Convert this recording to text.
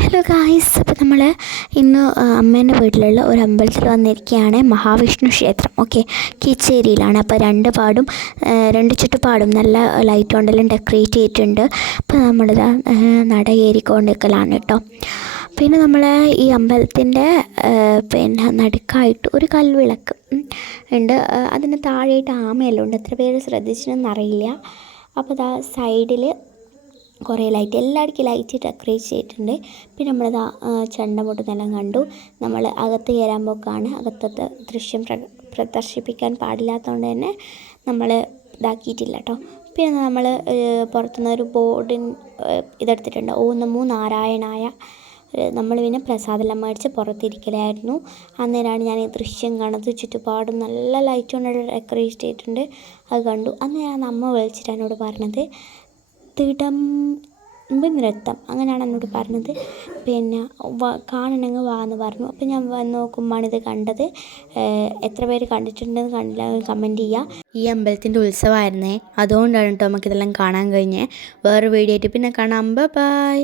Hello guys, അപ്പോൾ നമ്മൾ ഇന്ന് അമ്മേൻ്റെ വീട്ടിലുള്ള ഒരു അമ്പലത്തിൽ വന്നിരിക്കുകയാണ്. മഹാവിഷ്ണു ക്ഷേത്രം. ഓക്കെ, കീച്ചേരിയിലാണ്. അപ്പോൾ രണ്ട് ചുറ്റുപാടും നല്ല ലൈറ്റ് കൊണ്ടെല്ലാം ഡെക്കറേറ്റ് ചെയ്തിട്ടുണ്ട്. അപ്പോൾ നമ്മളിതാ നട കയറിക്കൊണ്ടിരിക്കലാണ് കേട്ടോ. പിന്നെ നമ്മൾ ഈ അമ്പലത്തിൻ്റെ നടുക്കായിട്ട് ഒരു കൽവിളക്ക് ഉണ്ട്. അതിന് താഴെയായിട്ട് ആമയെല്ലാം ഉണ്ട്. എത്ര പേര് ശ്രദ്ധിച്ചിട്ടുണ്ടെന്നറിയില്ല. അപ്പോൾ ഇതാ സൈഡിൽ കുറേ ലൈറ്റ്, എല്ലായിടയ്ക്കും ലൈറ്റ് ഡെക്കറേറ്റ് ചെയ്തിട്ടുണ്ട്. പിന്നെ നമ്മളിതാ ചെണ്ടമുട്ടുന്നെല്ലാം കണ്ടു. നമ്മൾ അകത്ത് കയറാൻ പോക്കാണ്. അകത്തത്തെ ദൃശ്യം പ്രദർശിപ്പിക്കാൻ പാടില്ലാത്തതുകൊണ്ട് തന്നെ നമ്മൾ ഇതാക്കിയിട്ടില്ല കേട്ടോ. പിന്നെ നമ്മൾ പുറത്തുനിന്ന് ഒരു ബോർഡിൻ ഇതെടുത്തിട്ടുണ്ട്. ഓം നമോ നാരായണായ. നമ്മൾ പിന്നെ പ്രസാദമെല്ലാം മേടിച്ച് പുറത്തിരിക്കലായിരുന്നു. അന്നേരമാണ് ഞാൻ ഈ ദൃശ്യം കാണുന്നത്. ചുറ്റുപാടും നല്ല ലൈറ്റ് കൊണ്ട് ഡെക്കറേറ്റ് ചെയ്തിട്ടുണ്ട്. അത് കണ്ടു. അന്നേരമാണ് അമ്മ വിളിച്ചിട്ട് എന്നോട് പറഞ്ഞത് തിടമ്പ് നൃത്തം അങ്ങനെയാണ് എന്നോട് പറഞ്ഞത്. പിന്നെ കാണണമെങ്കിൽ വാ എന്ന് പറഞ്ഞു. അപ്പോൾ ഞാൻ വന്ന് നോക്കുമ്പോഴാണ് ഇത് കണ്ടത്. എത്ര പേര് കണ്ടിട്ടുണ്ടെന്ന് കണ്ടില്ല കമൻറ്റ് ചെയ്യുക. ഈ അമ്പലത്തിൻ്റെ ഉത്സവമായിരുന്നേ, അതുകൊണ്ടാണ് കേട്ടോ നമുക്കിതെല്ലാം കാണാൻ കഴിഞ്ഞത്. വേറെ വീഡിയോ ആയിട്ട് പിന്നെ കാണാം. ബൈ.